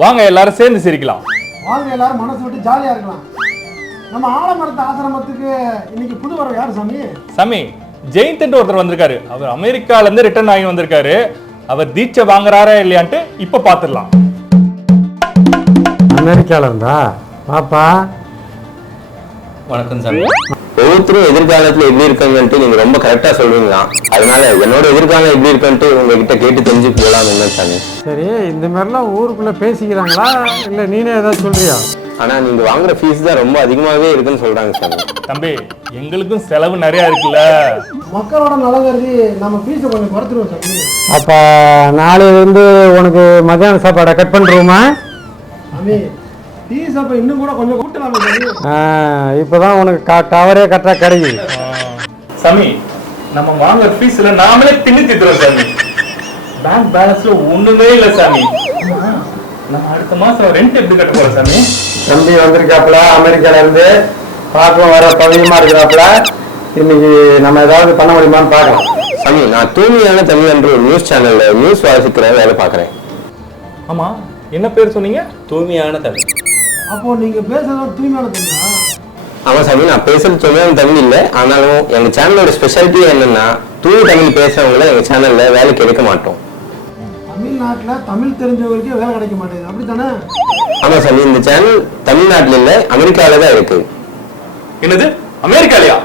வாங்க எல்லாரும் சேர்ந்து சிரிக்கலாம். வாங்க எல்லாரும் மனசு விட்டு ஜாலியா இருக்கலாம். நம்ம ஆலமரத்து ஆசிரமத்துக்கு இன்னைக்கு புது வரவு யாரு சாமி? சாமி, ஜெயந்த் ஒருத்தர் வந்திருக்காரு. அவர் அமெரிக்கால இருந்து ரிட்டர்ன் ஆகி வந்திருக்காரு. அவர் தீட்சை வாங்குறாரா இல்லையான்ட்டு இப்ப பாத்துடலாம். அமெரிக்கால இருந்தா பாப்பா. வணக்கம் சாமி. ஒவ்வொருத்தரும் எதிர்காலத்துல எப்படி இருக்காங்கன்ட்டு நீங்க ரொம்ப கரெக்டா சொல்றீங்களா, அதனால என்னோட எதிர்காலம் எப்படி இருக்குன்ட்டு உங்ககிட்ட கேட்டு தெரிஞ்சு போலாம்னு சாமி. சரி, இந்த மாதிரிலாம் ஊருக்குள்ள பேசிக்கிறாங்களா இல்ல நீனே ஏதாவது சொல்றியா? ஆனா நீங்க வாங்குற ஃபீஸ் தான் ரொம்ப அதிகமாவே இருக்குன்னு சொல்றாங்க சாமி. தம்பி, எங்களுக்கும் செலவு நிறைய இருக்குல்ல. மக்களோட நலம் கருதி நம்ம ஃபீஸை கொஞ்சம் குறைச்சிருவோம் சாமி. அப்ப நாளையில இருந்து உனக்கு மத்தியான சாப்பாடை கட் பண்றோமா? சாமி ஃபீஸ் அப்ப இன்னும் கூட கொஞ்சம் கூட்டலாமே சாமி. இப்பதான் உனக்கு கவரே கரெக்டா கிடைக்குது. சாமி, நம்ம வாங்குற ஃபீஸ்ல நாமளே தின்னு திட்டுறோம் சாமி. பேங்க் பேலன்ஸ்ல ஒண்ணுமே இல்ல சாமி. நம்ம அடுத்த மாசம் ரெண்ட் எப்படி கட்ட போறோம் சாமி? தம்பி வந்திருக்காப்புல அமெரிக்கால இருந்து, பார்க்கவும் வர பவியமா இருக்கிறாப்புல. இன்னைக்கு நம்ம ஏதாவது பண்ண முடியுமான்னு பார்க்கலாம். சாமி, நான் தூய்மையான தமிழ் என்ற ஒரு நியூஸ் சேனல்ல நியூஸ் வாசிக்கிற வேலை பார்க்குறேன். ஆமா, என்ன பேர் சொன்னீங்க? தூய்மையான தமிழ். அப்போ நீங்க பேசுறது தூய்மையான தமிழா? ஆமா சாமி, நான் பேசுறது தூய்மையான தமிழ் இல்லை. ஆனாலும் எங்க சேனலோட ஸ்பெஷாலிட்டி என்னன்னா, தூய தமிழ் பேசுறவங்கள எங்க சேனல்ல வேலைக்கு எடுக்க மாட்டோம். தமிழ்நாட்டுல தமிழ் தெரிஞ்சவங்களுக்கே வேலை கிடைக்க மாட்டேங்குது, அப்படித்தானே? ஆமா சாமி, இந்த சேனல் தமிழ்நாட்டுல இல்ல அமெரிக்கால தான் இருக்கு. என்னது, அமெரிக்காலயா?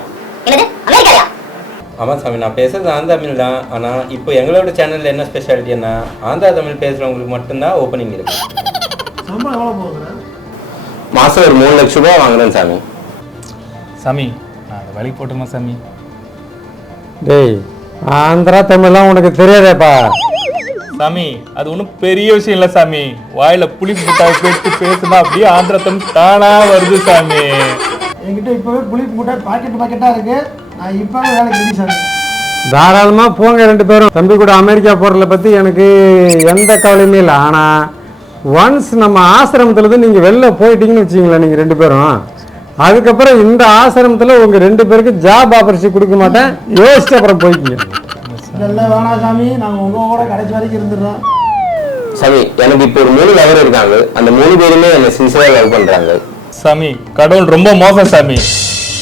ஆமா சாமி, நான் பேசுறது ஆந்திரா தமிழ் தான். ஆனா இப்போ எங்களோட சேனல்ல என்ன ஸ்பெஷாலிட்டின்னா, ஆந்திரா தமிழ் பேசுறவங்களுக்கு மட்டும்தான் ஓப்பனிங் இருக்கு. சம்பளம் எவ்வளவு போகுது? மாசம் ஒரு 3 லட்சம் ரூபாய் வாங்குறேன் சாமி. சாமி, நான் அதை வேலைக்கு போட்டுமா சாமி? டேய், ஆந்திரா தமிழ்லாம் உனக்கு தெரியாதேப்பா. சாமி, அது ஒன்றும் பெரிய விஷயம் இல்லை சாமி. வாயில புளிப்பு முட்டாய் போட்டு பேசுனா அப்படியே ஆந்திரா தமிழ் தானா வருது சாமி. என்கிட்ட இப்பவே புளிப்பு முட்டாய் பாக்கெட்டா இருக்கு. நான் இப்பவே வேலைக்கு ரெடி சாமி. தாராளமா போங்க ரெண்டு பேரும். தம்பி கூட அமெரிக்கா போறத பத்தி எனக்கு எந்த கவலையுமே இல்லை. ஆனா ஒன்ஸ் நம்ம ஆசிரமத்துல இருந்து நீங்க வெளில போயிட்டீங்கன்னு வச்சுங்களேன், நீங்க ரெண்டு பேரும், அதுக்கப்புறம் இந்த ஆசிரமத்துல உங்க ரெண்டு பேருக்கு ஜாப் ஆப்பர்ச்சுனிட்டி கொடுக்க மாட்டேன். யோசிச்சு அப்புறம் போய்க்கிங்க. இதெல்லாம் வேணாம் சாமி, நாங்க உங்க கூட கடைசி வரைக்கும் இருந்துடுறோம். சாமி, எனக்கு இப்போ ஒரு 3 லவர் இருக்காங்க. அந்த 3 பேருமே என்ன சின்சியரா லவ் பண்றாங்க. சாமி, கடவுள் ரொம்ப மோசம் சாமி.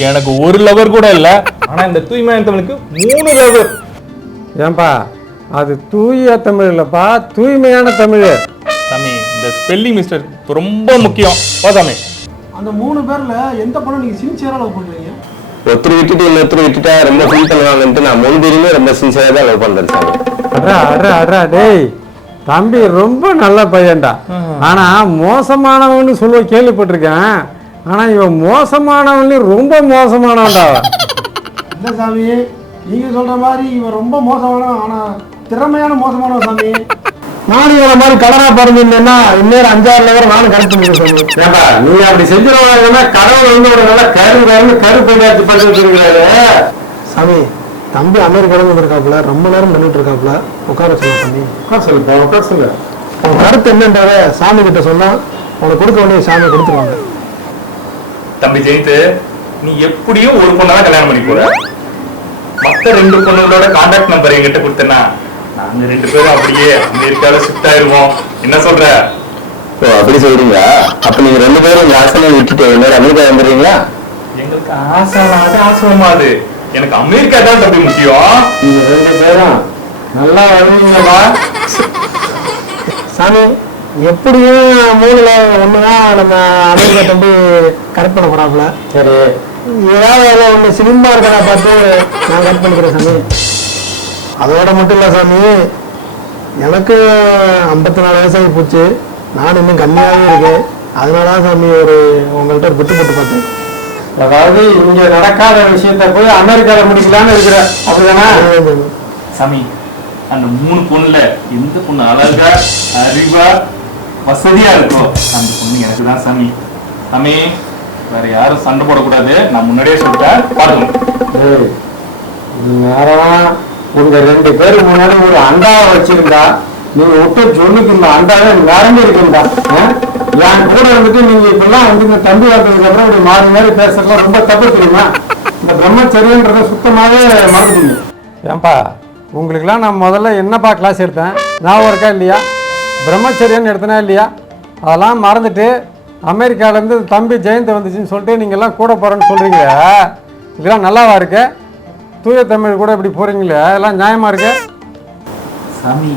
எனக்கு ஒரு லவர் கூட இல்ல, ஆனா இந்த தூய்மையான தமிழுக்கு 3 லவர். ஏன்பா, அது தூய தமிழ் இல்லப்பா, தூய்மையான தமிழ். சாமி, இந்த ஸ்பெல்லிங் மிஸ்டேக் ரொம்ப முக்கியம். வா சாமி. அந்த 3 பேர்ல எந்த பொண்ணு நீங்க சின்சியரா லவ் பண்றீங்க? ஒருத்தர் விட்டுட்டு இன்னொருத்தர் விட்டுட்டா ரொம்ப ஃபீல் பண்ணுவாங்கன்ட்டு நான் 3 பேருமே ரொம்ப சின்சியரா தான் லவ் பண்றேன் சாமி. அட்ரா டேய், தம்பி ரொம்ப நல்ல பையன்டா. ஆனா மோசமானவன்னு சொல்லுவ கேள்விப்பட்டிருக்கேன். ஆனா இவன் மோசமானவன்னு ரொம்ப மோசமானவன்டா. இல்ல சாமி, நீங்க சொல்ற மாதிரி இவன் ரொம்ப மோசமானவன், ஆனா திறமையான மோசமானவன் சாமி. நானும் இவனை மாதிரி கலரா பிறந்திருந்தேன்னா இன்னொரு 5-6 லவர் நானும் கரெக்ட் பண்ணிருக்கேன் சாமி. ஏன்பா, நீ அப்படி செஞ்சிருவாங்கன்னா கடவுள் வந்து ஒரு நல்ல கருப்பையாச்சு பண்ணி வச்சிருக்கிறாரு. சாமி, தம்பி அமெரிக்கால இருக்காப்புல, ரொம்ப நேரம் நின்றுட்டு இருக்காப்புல, உட்கார சொல்ல சாமி. உட்கார சொல்லு. உன் கருத்து என்னன்றத சாமி கிட்ட சொன்னா உனக்கு கொடுக்க வேண்டிய சாமி கொடுத்துருவாங்க. தம்பி ஜெயித்து, நீ எப்படியும் ஒரு பொண்ணாதான் கல்யாணம் பண்ணி போற. மற்ற 2 பொண்ணுங்களோட கான்டாக்ட் நம்பர் என்கிட்ட கொடுத்தேன்னா நாங்க 2 பேரும் அப்படியே அமெரிக்கால ஷிஃப்ட் ஆயிருவோம். என்ன சொல்ற? ஓ, அப்படி சொல்றீங்களா? அப்ப நீங்க 2 பேரும் இந்த ஆசிரமம் விட்டுட்டு எல்லாரும் அமெரிக்கா வந்துடுறீங்களா? எங்களுக்கு ஆசைமா அது. எனக்கு அமெரிக்கா தான் தம்பி முக்கியம். நீங்க 2 பேரும் நல்லா வருவீங்களா சாமி? எப்படியும் 3ல 1தான் நம்ம அமெரிக்கா தம்பி கரெக்ட் பண்ண போறாப்புல. சரி, ஏதாவது ஒன்று சினிமா இருக்கிறா பார்த்து நான் கரெக்ட் பண்ணிக்கிறேன் சாமி. அதோட மட்டும் இல்லை சாமி, எனக்கு 54 வயசாகி போச்சு. நான் இன்னும் கம்மியாகவே இருக்கேன். அதனால தான் சாமி உங்கள்கிட்ட ஒரு விட்டு போட்டு பார்த்தேன். அதாவது இங்க நடக்காத விஷயத்த போய் அமெரிக்கால முடிக்கலான்னு இருக்கிற, அப்படிதானே சாமி? அந்த 3 பொண்ணுல எந்த பொண்ணு அழகா, அறிவா, வசதியா இருக்கும் அந்த பொண்ணு எனக்கு தான் சாமி. சாமி, வேற யாரும் சண்டை போடக்கூடாது, நான் முன்னாடியே சொல்லிட்டேன், பாருங்க. நேரம் உங்க 2 பேருக்கு முன்னாடி ஒரு அண்டாவை வச்சிருந்தா நீங்க விட்டு சொல்லுக்கு இந்த அண்டாவே நிரம்பி இருக்குண்டா. என் கூட இருந்துட்டு நீங்க இப்பெல்லாம் வந்து இந்த தம்பி வளர்த்ததுக்கு அப்புறம் இப்படி மாறி மாறி பேசுறதுலாம் ரொம்ப தப்பு தெரியுமா? இந்த பிரம்மச்சரியன்றத சுத்தமாவே மறந்துட்டீங்க. ஏன்பா, உங்களுக்குலாம் நான் முதல்ல என்னப்பா கிளாஸ் எடுத்தேன் ஞாபகம் இருக்கா இல்லையா? பிரம்மச்சரியன்னு எடுத்தனா இல்லையா? அதெல்லாம் மறந்துட்டு அமெரிக்காவிலேருந்து தம்பி ஜெயந்த் வந்துச்சுன்னு சொல்லிட்டு நீங்கள்லாம் கூட போகிறேன்னு சொல்கிறீங்களே, இதெல்லாம் நல்லாவா இருக்கு? தூய தமிழ் கூட இப்படி போகிறீங்களே, எல்லாம் நியாயமாக இருக்கு? சாமி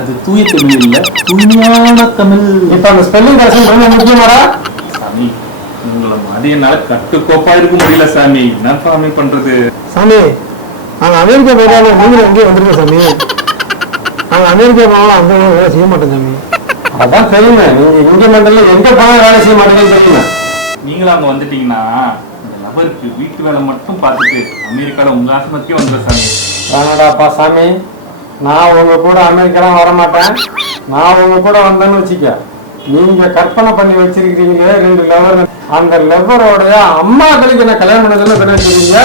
அது தூய தமிழ் இல்ல, தூய்மையான தமிழ். இப்போ அந்த ஸ்பெல்லிங் கரெக்ஷன் ரொம்ப முக்கியமாடா. சாமி உங்களை மாதிரி என்னால கட்டுக்கோப்பா இருக்க முடியல சாமி. என்ன சாமி பண்றது? சாமி நாங்கள் அமெரிக்கா போயிட்டாலும் நீங்களும் எங்கேயும் வந்துருங்க சாமி. நாங்கள் அமெரிக்கா போனாலும் அந்த வேலை செய்ய மாட்டோம் சாமி. அதான் தெரியுமே, நீங்கள் இங்கே மட்டும் எங்கே போனால் வேலை செய்ய மாட்டேங்குன்னு தெரியுமே. நீங்களும் அங்க வந்துட்டீங்கன்னா இந்த நபருக்கு வீட்டு வேலை மட்டும் பார்த்துட்டு அமெரிக்கால உங்க ஆசிரமத்துக்கே வந்துடும் சாமி. வேணாடாப்பா சாமி, நான் உங்க கூட அமெரிக்காலாம் வரமாட்டேன். நான் உங்க கூட வந்தேன்னு வச்சுக்க, நீங்க கற்பனை பண்ணி வச்சிருக்கிறீங்களே 2 லவர், அந்த லவரோடைய அம்மாக்களுக்கு என்ன கல்யாணம் பண்ணதுன்னு தெரிஞ்சுக்கிறீங்க.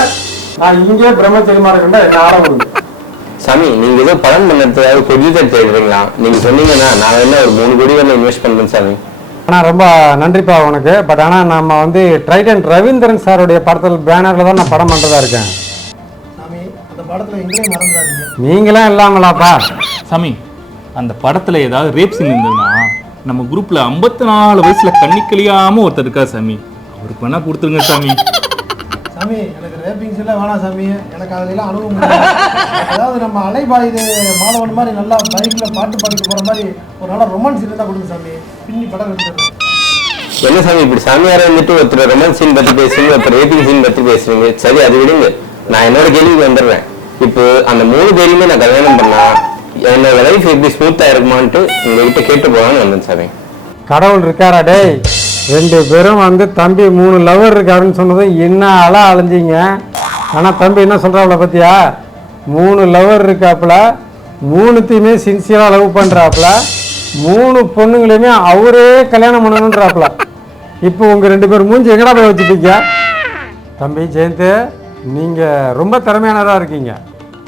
நான் இங்கே பிரம்மச்சரியமா இருக்கேன்டா என்ன ஆரம்பிங்க. சாமி நீங்க ஏதோ படம் பண்ணதுக்காக ப்ரொடியூசர் தேடுறீங்களா? நீங்க சொன்னீங்கன்னா நான் என்ன ஒரு 3 கோடி வரல இன்வெஸ்ட் பண்றேன் சாமி. ஆனால் ரொம்ப நன்றிப்பா உனக்கு. பட் ஆனால் நம்ம வந்து ட்ரைடன் ரவீந்திரன் சாருடைய படத்தில் பேனரில் தான் நான் படம் பண்ணுறதா இருக்கேன். சாமி அந்த படத்தில் எங்களையும் மறந்துடாதீங்க. நீங்களாம் இல்லாமலாப்பா. சாமி அந்த படத்துல ஏதாவது ரேப் சீன் இருந்ததுன்னா நம்ம குரூப்ல 54 வயசுல கண்ணி கழியாம ஒருத்தர் இருக்கா சாமி, அவருக்கு வேணா கொடுத்துருங்க சாமி. சாமி எனக்கு ரேப்பிங்ஸ் எல்லாம் வேணாம் சாமி, எனக்கு அதெல்லாம் அனுபவம் இல்லை. அதாவது நம்ம அலைபாயுது மாணவன் மாதிரி நல்லா பைக்கில் பாட்டு பாடிட்டு போகிற மாதிரி ஒரு நல்ல ரொமான்ஸ் இருந்தால் கொடுங்க சாமி, பின்னி படம் எடுத்துருக்கேன். என்ன சாமி இப்படி சாமியார வந்துட்டு ஒருத்தர் ரொமான்ஸ் சீன் பத்தி பேசுறீங்க, ஒருத்தர் ரேப்பிங் சீன் பத்தி பேசுறீங்க. சரி அது விடுங்க, நான் என்னோட கேள்விக்கு வந்துடுறேன். இப்போ அந்த 3 பேரையுமே நான் கல்யாணம் பண்ணா என்னோட லைஃப் எப்படி ஸ்மூத்தா இருக்குமான்ட்டு உங்ககிட்ட கேட்டு போகலான்னு வந்தேன் சாமி. கடவுள் இருக்காரா டேய்? 2 பேரும் வந்து தம்பி 3 லவர் இருக்காருன்னு சொன்னதும் என்ன அலைஞ்சிங்க. ஆனால் தம்பி என்ன சொல்கிறாப்புல பார்த்தியா, 3 லவர் இருக்காப்புல, 3த்தையுமே சின்சியராக லவ் பண்ணுறாப்புல, 3 பொண்ணுங்களையுமே அவரே கல்யாணம் பண்ணணுன்றாப்புல. இப்போ உங்கள் 2 பேர் மூஞ்சி எங்கடா போய் வச்சுப்பீங்க? தம்பி ஜெயந்த், நீங்கள் ரொம்ப திறமையானதாக இருக்கீங்க.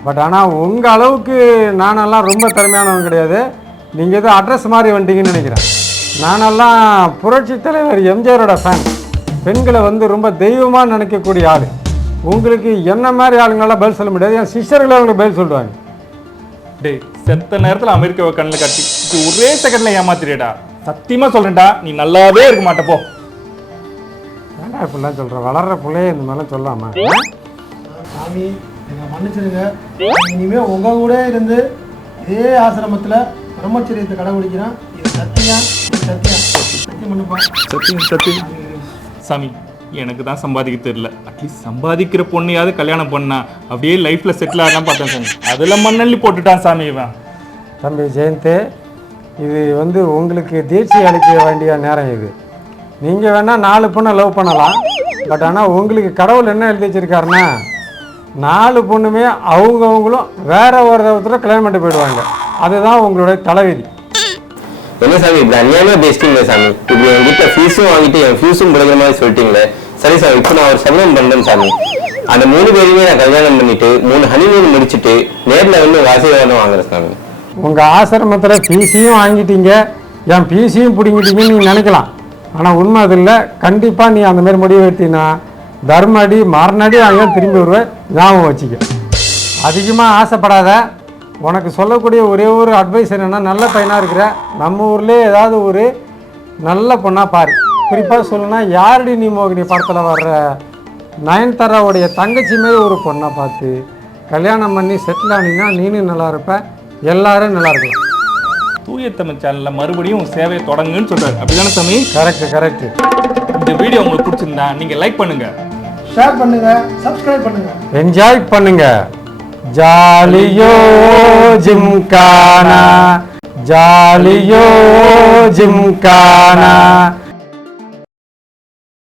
பட் ஆனால் உங்கள் அளவுக்கு நானெல்லாம் ரொம்ப திறமையானவங்க கிடையாது. நீங்கள் எதுவும் அட்ரஸ் மாதிரி வந்துட்டீங்கன்னு நினைக்கிறேன். நானெல்லாம் புரட்சி தலைவர் எம்ஜிஆரோட ஃபேன். பெண்களை வந்து ரொம்ப தெய்வமாக நினைக்கக்கூடிய ஆள். உங்களுக்கு என்ன மாதிரி ஆளுங்களெல்லாம் பதில் சொல்ல முடியாது, என் சிஸ்டர்களை அவங்களுக்கு பதில் சொல்லுவாங்க. டேய் செத்த நேரத்துல அமெரிக்காவை கண்ணில் கட்டி ஒரே செகண்ட்ல ஏமாத்திரியடா. சத்தியமா சொல்றேன்டா நீ நல்லாவே இருக்க மாட்டப்போ. ஏன்டா இப்படிலாம் சொல்கிறேன்? வளர்கிற பிள்ளையே இந்த மாதிரிலாம் சொல்லாமா? சாமி என்னை மன்னிச்சிடுங்க. இனிமேல் உங்கள் கூட இருந்து இதே ஆசிரமத்தில் பிரம்மச்சரியத்தை கடைபிடிக்கிறேன். இது சத்தியம், இது சத்தியம். சத்தியம் பண்ணுப்பா. சத்தியம் சத்தியம். சாமி எனக்கு தான் சம்பாதிக்க தெரியல, அட்லீஸ்ட் சம்பாதிக்கிற பொண்ணையாவது கல்யாணம் பண்ணா அப்படியே லைஃப்ல செட்டில் ஆகலாம் பார்த்தேன் சாமி. அதெல்லாம் மண்ணள்ளி போட்டுட்டான் சாமி இவன். தம்பி ஜெயந்த், இது வந்து உங்களுக்கு தீட்சை அளிக்க வேண்டிய நேரம் இது. நீங்கள் வேணால் 4 பொண்ணை லவ் பண்ணலாம். பட் ஆனால் உங்களுக்கு கடவுள் என்ன எழுதி வச்சிருக்காருன்னா 4 பொண்ணுமே அவங்களும் வேற ஒருத்தர் கல்யாணம் பண்ணிட்டு போயிடுவாங்க. அதுதான் உங்களுடைய தலைவிதி. என்ன சாமி இப்படி அநியாயமா பேசிட்டீங்களே சாமி. இப்படி என்கிட்ட ஃபீஸும் வாங்கிட்டு என் ஃபியூஸும் கொடுக்குற மாதிரி சொல்லிட்டீங்களே. சரி சாமி, இப்போ நான் ஒரு சமயம் பண்றேன் சாமி. அந்த 3 பேரையுமே நான் கல்யாணம் பண்ணிட்டு 3 ஹனிமூன் முடிச்சுட்டு நேரில் வந்து ஆசீர்வாதம் வாங்குறேன் சாமி. உங்கள் ஆசிரமத்தில் பீஸையும் வாங்கிட்டீங்க, என் பீஸையும் பிடிங்கிட்டீங்கன்னு நீங்கள் நினைக்கலாம். ஆனால் உண்மை அது இல்லை. கண்டிப்பாக நீ அந்த மாதிரி முடிவு எடுத்தீங்கன்னா தர்மடி மரணடி அங்கே திரும்பி வருவேன். ஞாபகம் வச்சுக்க. அதிகமாக ஆசைப்படாத. உனக்கு சொல்லக்கூடிய ஒரே ஒரு அட்வைஸ் என்னென்னா, நல்ல பையனாக இருக்கிற நம்ம ஊர்லேயே ஏதாவது ஒரு நல்ல பொண்ணாக பாரு. குறிப்பாக சொல்லணும்னா யாரடி நீ மோகினி படத்தில் வர்ற நயன்தாராவுடைய தங்கச்சி மாரி ஒரு பொண்ணை பார்த்து கல்யாணம் பண்ணி செட்டில் ஆனீங்கன்னா நீனும் நல்லா இருப்ப, எல்லாரும் நல்லா இருக்கலாம். தூய தமிழ் சேனல்ல மறுபடியும் சேவையை தொடங்குன்னு சொல்றாரு. அப்படிதானே சாமி? கரெக்ட். இந்த வீடியோ உங்களுக்கு பிடிச்சிருந்தா நீங்க லைக் பண்ணுங்க, ஷேர் பண்ணுங்க, சப்ஸ்கிரைப் பண்ணுங்க, என்ஜாய் பண்ணுங்க. ஜாலியோ ஜிம்கானா, ஜாலியோ ஜிம்கானா.